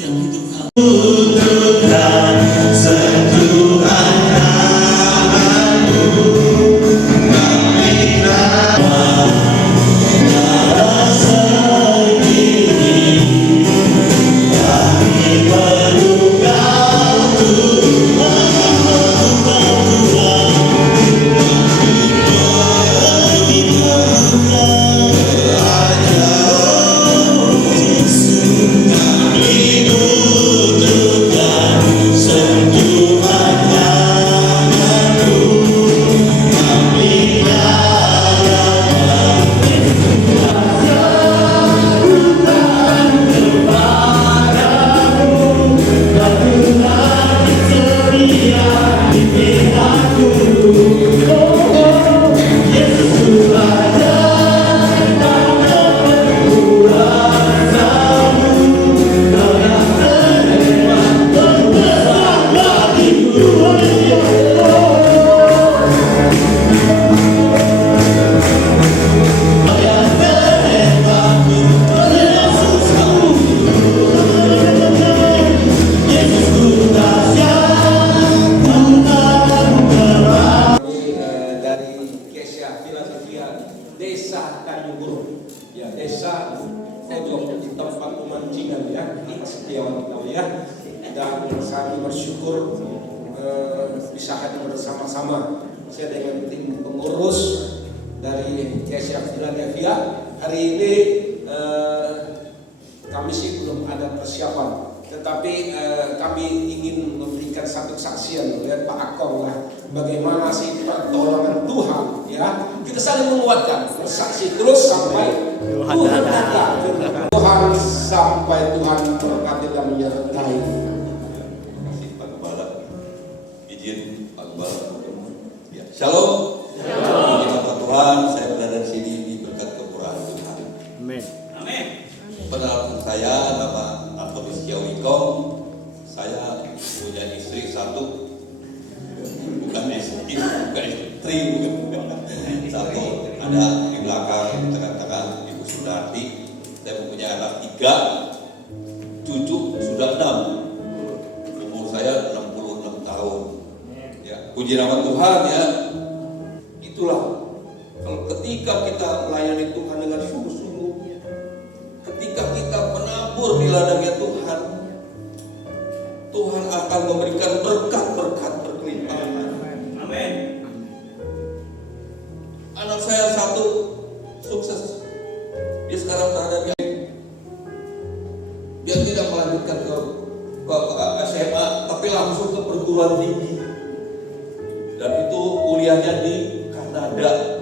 yang hidup butuhkan sentuhan tanganmu, rasa ini kami berdoa Desa Tanjung Burung, ya, desa pojok di tempat pemancingan ya, Setiawan ya. Dan kami bersyukur bisa hadir bersama-sama. Saya dengan tim pengurus dari Kesia Philadelphia. Hari ini kami sih belum ada persiapan, tetapi kami ingin memberikan satu kesaksian oleh Pak Akong lah, bagaimana sih pertolongan Tuhan ya. Kita saling menguatkan, bersaksi terus sampai Tuhan datang. Tuhan sampai Tuhan berkati dan menyertai. Terima kasih Pak Gembala. Izin Pak Gembala. Ya, shalom. Shalom. Puji Tuhan, saya berada di sini di berkat kemurahan Tuhan. Amin. Amin. Perkenalkan saya nama Antoni Setiawiko. Saya punya istri satu, bukan istri, bukan satu. Ada di belakang tengah-tengah Ibu Sundarti. Saya mempunyai anak 3, cucu sudah 6. Umur saya 66 tahun. Ya, puji nama Tuhan ya. Itulah kalau ketika kita melayani Tuhan dengan sungguh-sungguh, ketika kita menabur di ladangnya Tuhan, Tuhan akan memberikan berkat-berkat berkelimpahan. Amin. Anak saya satu sukses, dia sekarang berada di dia tidak melanjutkan ke SMA, tapi langsung ke perguruan tinggi, dan itu kuliahnya di Kanada.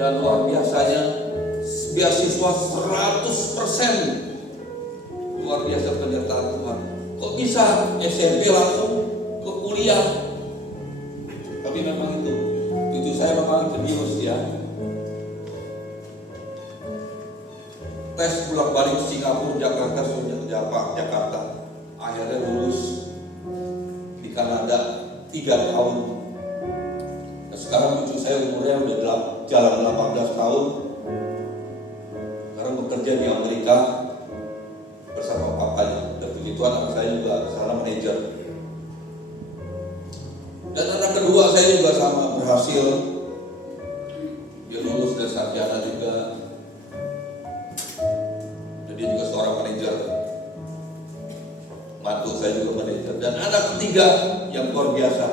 Dan luar biasanya beasiswa 100%. Luar biasa penyertaan Tuhan. Kok bisa SMP langsung ke kuliah? Tapi memang itu saya memang jenius ya. Tes pulang balik Singapura, Jakarta, Jakarta. Akhirnya lulus di Kanada 3 tahun. Nah, sekarang cucu saya umurnya udah jalan 18 tahun. Sekarang bekerja di Amerika bersama papanya. Dan puji Tuhan anak saya juga sana manajer. Dan anak kedua saya juga sama, berhasil. Dia lulus dari sarjana juga. Dan dia juga seorang manajer. Mantu saya juga manajer. Dan anak ketiga yang luar biasa,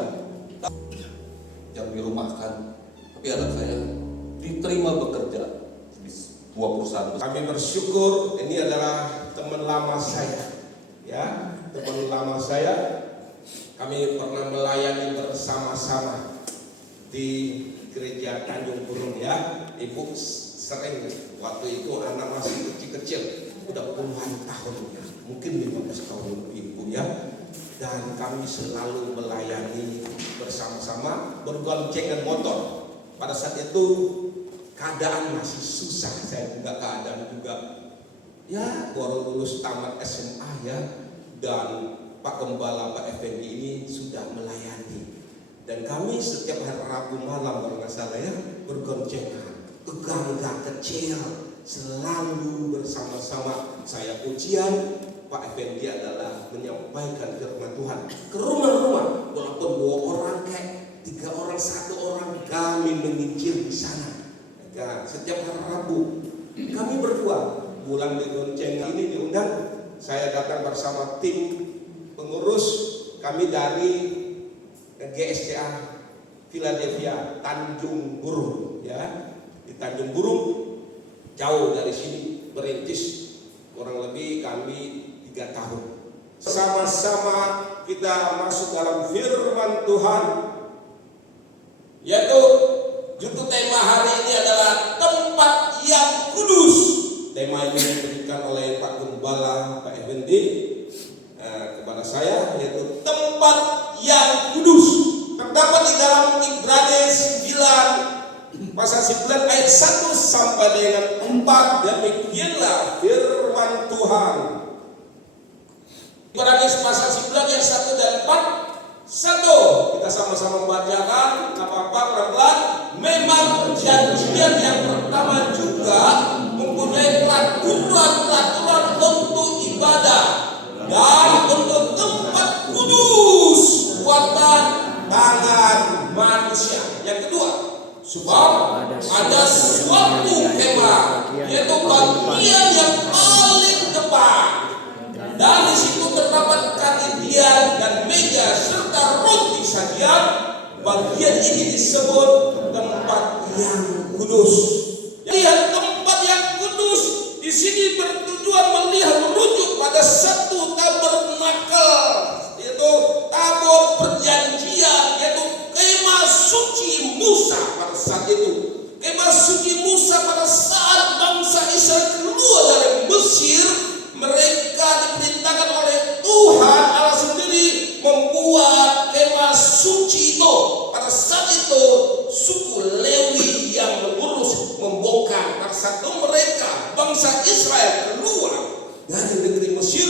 yang dirumahkan. Tapi anak saya diterima bekerja di sebuah perusahaan. Kami bersyukur, ini adalah teman lama saya, ya, teman lama saya. Kami pernah melayani bersama-sama di gereja Tanjung Burung ya. Ibu sering waktu itu anak masih kecil-kecil, udah puluhan tahun ya, mungkin 15 tahun ibu ya. Dan kami selalu melayani bersama-sama, bergoncengan motor. Pada saat itu keadaan masih susah, saya juga keadaan juga ya baru lulus tamat SMA ya. Dan Pak Gembala, Pak Effendi ini sudah melayani. Dan kami setiap hari Rabu malam kalau nggak salah ya, bergoncengan, gang kecil, selalu bersama-sama. Saya ujian, Pak Effendi Rabu. Kami berdua pulang di Gonceng ini diundang. Saya datang bersama tim pengurus kami dari GSTA Philadelphia Tanjung Burung, ya. Di Tanjung Burung jauh dari sini merintis, kurang lebih kami 3 tahun. Sama-sama kita masuk dalam firman Tuhan, yaitu judul tema hari ini adalah tempat yang kudus. Tema ini diberikan oleh Pak Gembala, Pak Effendi kepada saya, yaitu tempat yang kudus. Terdapat di dalam Ibrani 9 pasal 9 ayat 1 sampai dengan 4. Demikianlah firman Tuhan. Ibrani pasal 9 ayat 1 dan 4. 1, kita sama-sama membacakan, apa-apa pelan-pelan. Memang perjanjian yang pertama juga mempunyai peraturan-peraturan untuk ibadah dan untuk tempat kudus buatan tangan manusia. Yang kedua, sebab ada suatu kemah, yaitu bagian yang paling depan, dan di situ terdapat kadidian dan meja serta roti sajian. Bagian ini disebut tempat yang kudus. Lihat, tempat yang kudus di sini bertujuan merujuk pada satu tabernakel, yaitu tabur perjanjian, yaitu kemah suci Musa pada saat itu. Kemah suci Musa pada saat bangsa Israel keluar dari Mesir, mereka diperintahkan oleh Tuhan Allah sendiri membuat kemah suci itu. Pada saat itu suku Lewi yang mengurus, membongkar. Pada saat itu mereka, bangsa Israel keluar dari negeri Mesir.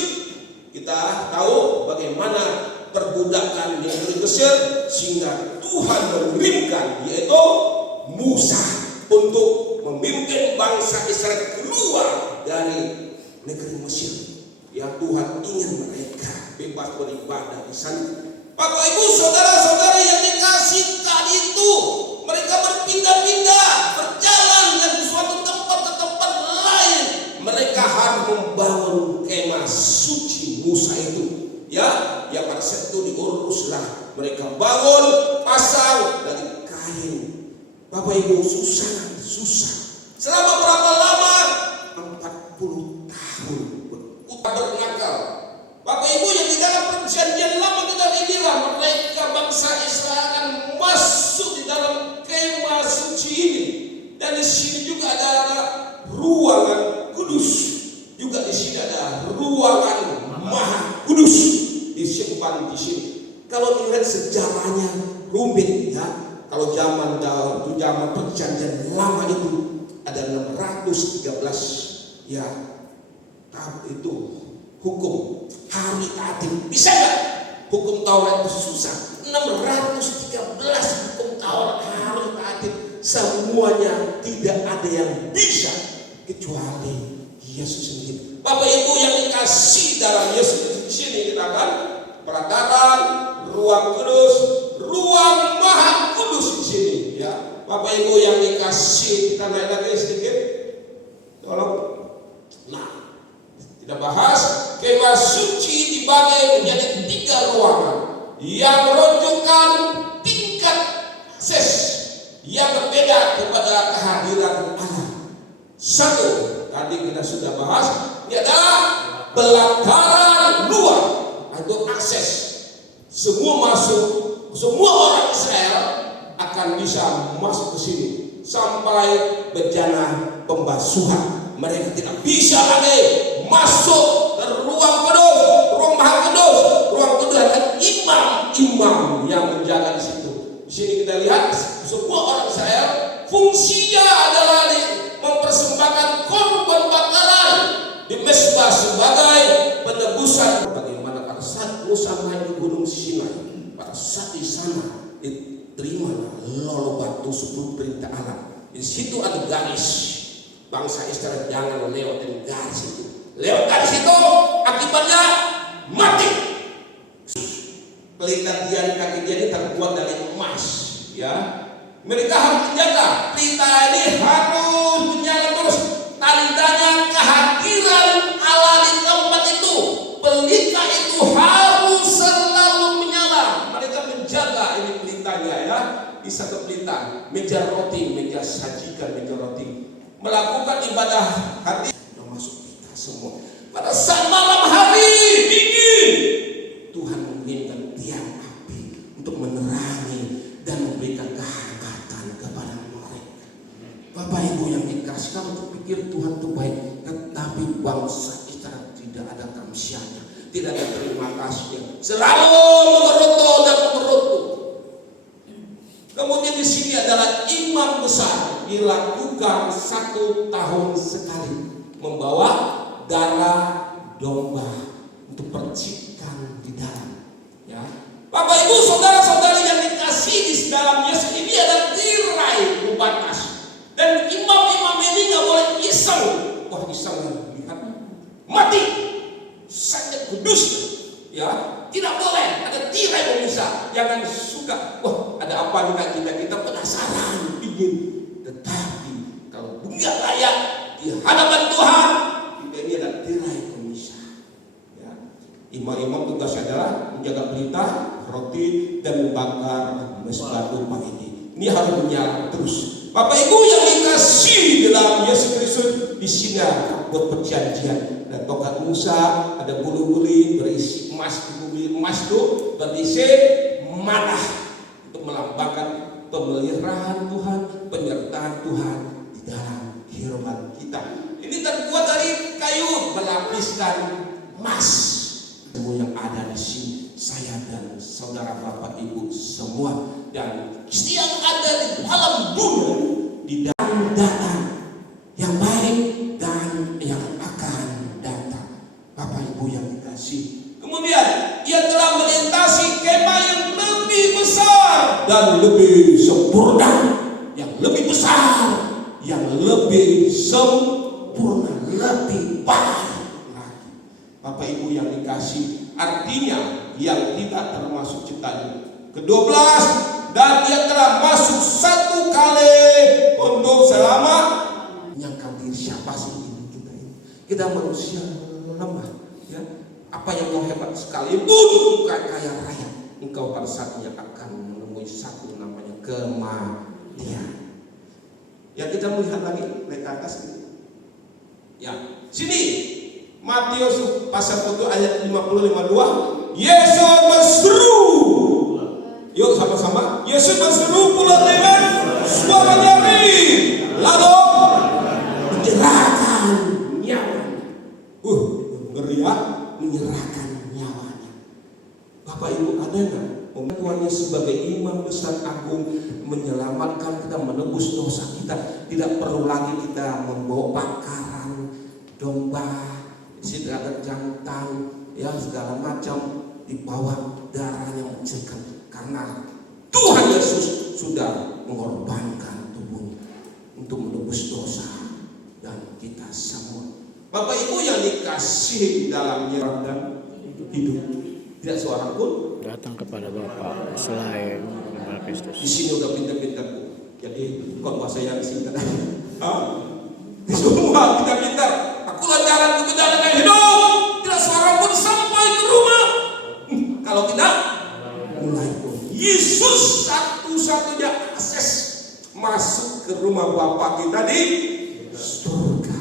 Kita tahu bagaimana perbudakan di negeri Mesir, sehingga Tuhan mengirimkan yaitu Musa untuk memimpin bangsa Israel keluar dari negeri Mesir. Ya, Tuhan ingin mereka bebas beribadah di sana. Bapak Ibu saudara-saudara yang dikasihkan itu, mereka berpindah-pindah, berjalan dari suatu tempat ke tempat lain. Mereka harus membangun kemah suci Musa itu. Ya, yang pada saat itu diuruslah. Mereka bangun, pasang dari kain. Bapak Ibu, susah. Selama berapa lama? 40 tahun bernakal. Bapak Ibu yang di dalam perjanjian lama kita inilah mereka bangsa Israel akan masuk di dalam kemah suci ini. Dan di sini juga ada ruangan kudus. Juga di sini ada ruangan maha kudus disimpan di sini. Kalau dilihat sejarahnya rumit, ya. Kalau zaman perjanjian lama itu ada 613 ya itu hukum hari taati. Bisa nggak? Hukum Taurat itu susah. 613 hukum Taurat hari taati. Semuanya tidak ada yang bisa kecuali Yesus sendiri. Bapak Ibu yang dikasih dalam Yesus di sini kita akan pelataran, ruang kudus, ruang maha kudus di sini. Ya, Bapak Ibu yang dikasih, kita naik lagi sedikit. Tolong. Nah, kita bahas kemah suci dibagi menjadi 3 ruangan yang menunjukkan tingkat akses yang berbeda kepada kehadiran Allah. 1, tadi kita sudah bahas, ini adalah pelataran luar atau akses. Semua orang Israel akan bisa masuk ke sini sampai bejana pembasuhan. Mereka tidak bisa lagi masuk ke ruang kudus, ruang maha kudus. Ruang kudus ada imam yang menjaga di situ. Di sini kita lihat semua orang Israel fungsinya adalah mempersembahkan korban bakaran di mezbah sebagai penebusan. Bagaimana pada saat Musa naik di gunung Sinai, pada saat di sana diterima lalu batu 10 perintah Allah. Di situ ada garis. Bangsa Israel jangan lewatin garis itu. Lewat garis itu akibatnya mati. Pelitaran kaki dia ini terbuat dari emas. Ya, mereka harus menjaga pelita ini harus menyala itu harus selalu menyala. Mereka menjaga ini pelitanya ya, di satu pelita, meja roti, meja sajikan, meja roti, melakukan ibadah hati. Termasuk kita semua. Pada saat malam hari dingin, Tuhan mengirimkan tiang api untuk menerangi dan memberikan kehangatan kepada mereka. Bapak Ibu yang dikasih, kamu berpikir Tuhan itu baik, tetapi bangsa kita tidak ada kamsianya, tidak ada terima kasihnya, selalu mengerutu dan mengerutu. Kemudian di sini adalah imam besar, dilakukan 1 tahun sekali, membawa darah domba untuk percikan di dalam. Ya, Bapak Ibu saudara-saudari yang dikasih di dalam Yesus, ini ada tirai pembatas. Dan imam-imam ini nggak boleh iseng. Wah, iseng lihat mati, sangat kudus. Ya, tidak boleh ada tirai pemisah. Jangan suka. Wah, ada apa dengan kita penasaran, ingin. Tetapi kalau dunia layak di hadapan Tuhan, ini ada tirai pemisah. Ya. Imam-imam tugasnya adalah menjaga pelita, roti, dan membakar mesbah tumpah ini. Ini harus menyala terus. Bapak Ibu yang dikasih dalam Yesus Kristus, di sini buat perjanjian. Dan tongkat Musa ada bulu-bulu berisi emas, bulu emas itu berisi manah untuk melambangkan pemeliharaan Tuhan, penyertaan Tuhan di dalam kehidupan kita. Ini terbuat dari kayu berlapiskan emas. Semua yang ada di sini, saya dan saudara Bapak Ibu semua, dan yang ada di dalam dunia, di dalam datang yang baik dan yang akan datang. Bapak Ibu yang dikasih. Kemudian ia telah melintasi kemah yang lebih besar dan lebih sempurna, yang lebih besar, yang lebih sempurna, lebih baik lagi. Bapak Ibu yang dikasih, artinya yang tidak termasuk ciptaan ke-12, dan dia telah masuk 1 kali untuk selama. Menyangkal diri siapa sih ini kita ini? Kita manusia lemah, ya. Apa yang kau hebat sekalipun bukan kaya raya, engkau pada saatnya akan menemui satu namanya kematian. Ya, kita melihat lagi naik ke atas ini. Ya, sini Matius pasal 1 ayat 50-52. Yesus berseru. Yuk sama-sama. Yesus berseru pula dengan suara nyaring, lalu menyerahkan nyawanya. Ngeri ya, menyerahkan nyawanya. Bapak Ibu, ada nggak pengakuannya sebagai imam besar agung, menyelamatkan kita, menebus dosa kita? Tidak perlu lagi kita membawa bakaran domba, tidak ada jantan, ya segala macam, dibawa darahnya mencegah. Karena Tuhan Yesus sudah mengorbankan tubuh untuk menebus dosa dan kita semua. Bapak Ibu yang dikasih di dalamnya dan hidup, tidak seorang pun datang kepada Bapa selain Kristus. Di sini udah pintar-pintar, jadi kok bahasa yang singkat. Di semua kita pintar. Akulah jalan, kebenaran dan hidup. Tidak seorang pun sampai ke rumah kalau tidak mulai. Yesus satu-satunya akses masuk ke rumah Bapa kita di surga.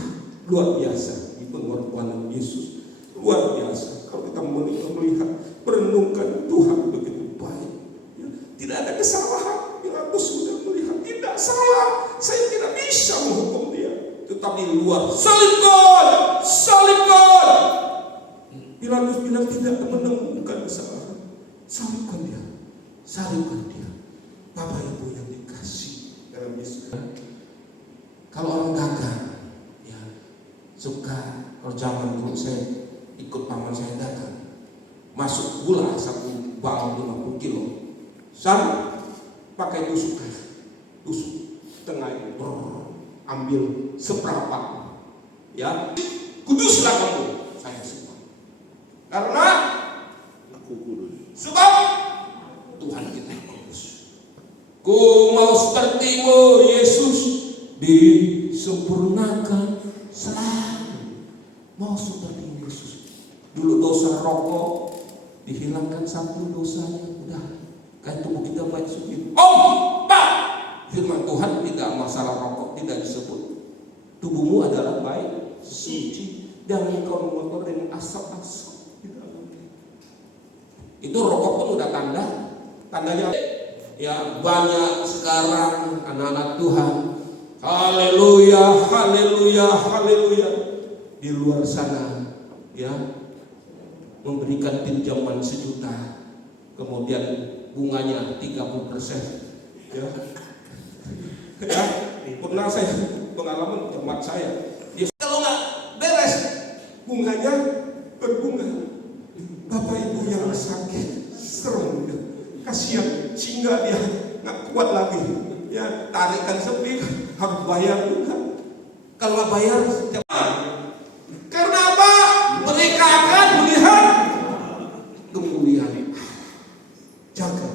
Luar biasa di pengorbanan Yesus. Luar biasa. Kalau kita melihat, merenungkan Tuhan begitu baik. Ya, tidak ada kesalahan. Pilatus sudah melihat tidak salah. Saya tidak bisa menghukum dia. Tetapi luar, salibkan, salibkan. Pilatus bilang tidak menemukan kesalahan. Salibkan dia. Salibkan dia. Bapak Ibu yang dikasih dalam Yesus. Kalau orang gagal, ya suka. Kalau zaman dulu saya ikut paman saya datang, masuk gula 1 bal 50 kilo, sama pakai tusuk tengah itu, ambil seperempat, ya kuduslah kamu, saya suka. Karena aku kudus. Sebab Tuhan kita kudus. Ku mau sepertimu Yesus, disempurnakan selalu. Mau seperti Yesus Dulu dosa rokok dihilangkan satu dosanya, udah kayak tubuh kita baik suci. Pak, firman Tuhan tidak masalah rokok tidak disebut. Tubuhmu adalah baik suci dan engkau mengotor dengan asap-asap di dalamnya. Itu rokok pun udah tandanya. Ya banyak sekarang anak-anak Tuhan, haleluya, haleluya, haleluya, di luar sana ya memberikan pinjaman 1 juta, kemudian bunganya 30%. Ya, ya pernah saya pengalaman teman saya, dia kalau nggak beres bunganya berbunga. Bapak ibu yang sakit serem, ya. Kasihan sehingga dia nggak kuat lagi. Ya tarikan sepi harus bayar juga. Kalau bayar karena apa? Mereka akan melihat kemuliaan. Jaga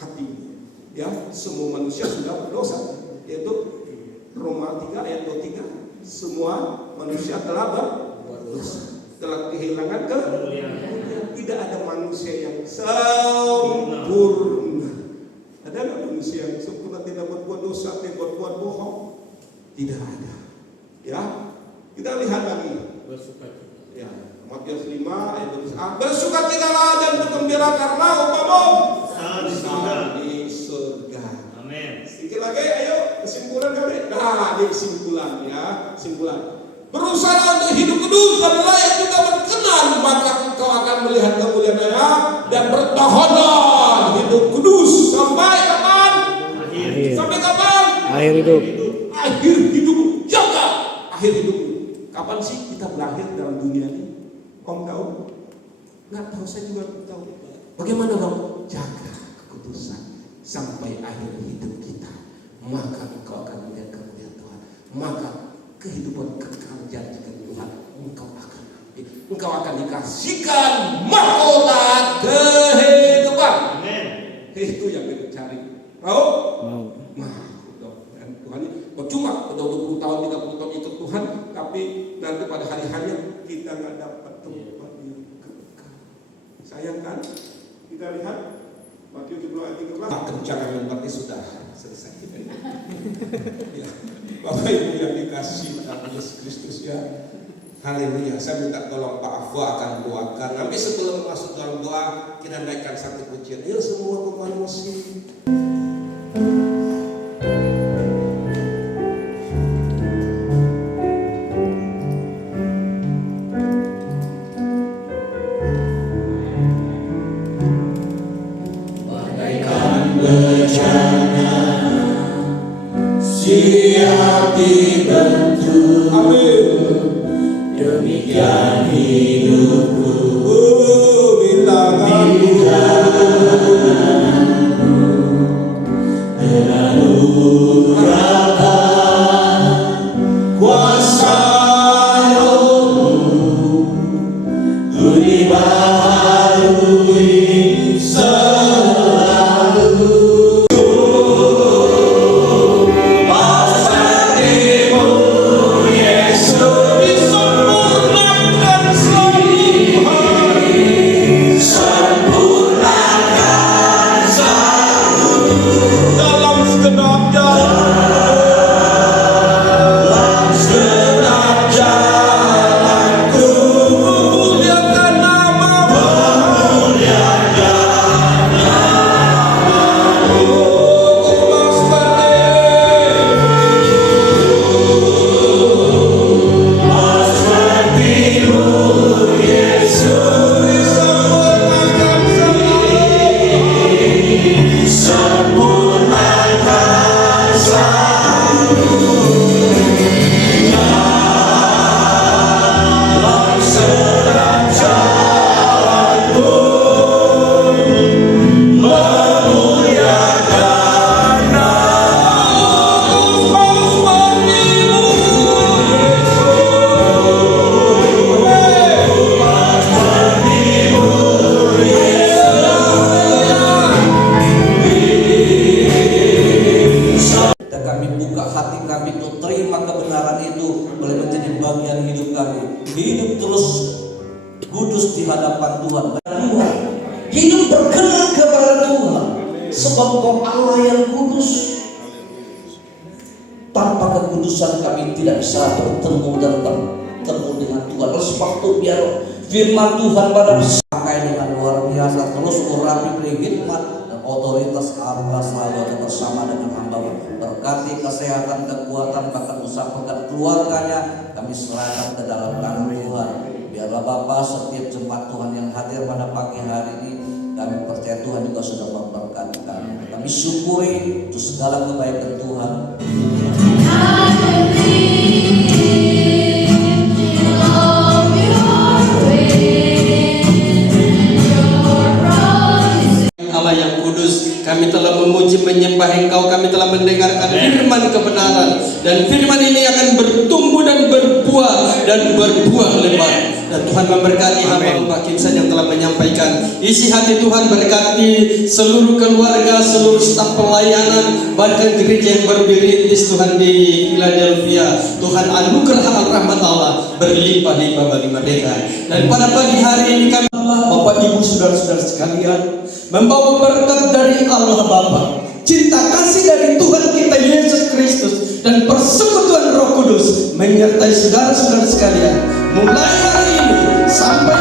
hati. Ya, semua manusia sudah berdosa. Yaitu Roma 3 ayat 23. Semua manusia telah berdosa, telah kehilangan kemuliaan. Tidak ada manusia yang sempurna. Ada nggak manusia yang sempurna, tidak berbuat dosa, tidak berbuat bohong? Tidak ada. Ya, kita lihat lagi. Ya, Matius 5 ayat 21. Bersukacitalah dan bergembira karena upamu di surga. Amin. Sedikit lagi, ayo kesimpulan kali. Nah, ini kesimpulan ya, kesimpulan. Berusaha untuk hidup kudus dan layak juga berkenan, maka engkau akan melihat kemuliaan Allah dan bertahanlah hidup kudus sampai kapan? Akhir. Sampai kapan? Akhir hidup. Akhir hidup. Jaga akhir hidup. Kapan sih kita berakhir dalam dunia ini? Om tahu? Nggak tahu, saya juga tahu. Bagaimana dong? Jaga kekudusan sampai akhir hidup kita, maka engkau akan melihat kemuliaan Tuhan. Maka kehidupan kekal janjikan Tuhan engkau akan dikasihkan mahkota kehidupan. Amen. Itu yang kita cari. Mau? Dan Tuhan percuma udah 20 tahun 30 tahun ikut Tuhan, tapi nanti pada hari hanya kita nggak dapat tempat yang kekal. Sayang kan? Kita lihat Matius 7 ayat 13. Kencangan yang berarti sudah selesai. Ya. Bapak Ibu yang dikasihi oleh Yesus Kristus ya, haleluya. Saya minta tolong Pak Afwa akan doakan. Nanti sebelum masuk dalam doa kita naikkan satu pujian. Yuk semua pemain musik. Siap dibentuk, amin. Demikian hidupku, bilanganmu terlalu berapa kuasa Rohmu, ku dibaharui selalu. Sempurna Tuhan, hidup berkenan kepada Tuhan, sebab Kau Allah yang kudus. Tanpa kekudusan kami tidak bisa bertemu dan bertemu dengan Tuhan. Oleh sebab itu biar firman Tuhan pada pakai dengan luar biasa, terus urapi hikmat dan otoritas Allah selalu ada bersama dengan hamba. Berkati kesehatan, kekuatan, bahkan usaha pekerjaan keluarganya kami serahkan ke dalam tangan Tuhan. Biarlah Bapa, setiap jemaat Tuhan yang hadir pada pagi hari ini, kami percaya Tuhan juga sudah memberkati kami. Kami syukuri untuk segala kebaikan Tuhan. Allah yang kudus, kami telah memuji menyembah Engkau, kami telah mendengarkan firman kebenaran, dan firman ini akan bertumbuh dan berbuah lebat. Dan Tuhan memberkati hamba-hamba Kinsan yang telah menyampaikan isi hati. Tuhan berkati seluruh keluarga, seluruh staf pelayanan, bahkan gereja yang berbirintis Tuhan di Philadelphia. Tuhan anugerah rahmat Allah berlimpah-limpah bagi mereka. Dan pada pagi hari ini kami Bapak Ibu saudara-saudara sekalian membawa berkat dari Allah Bapa, cinta kasih dari Tuhan kita Yesus Kristus, dan persekutuan Roh Kudus menyertai saudara-saudara sekalian mulai hari ini sampai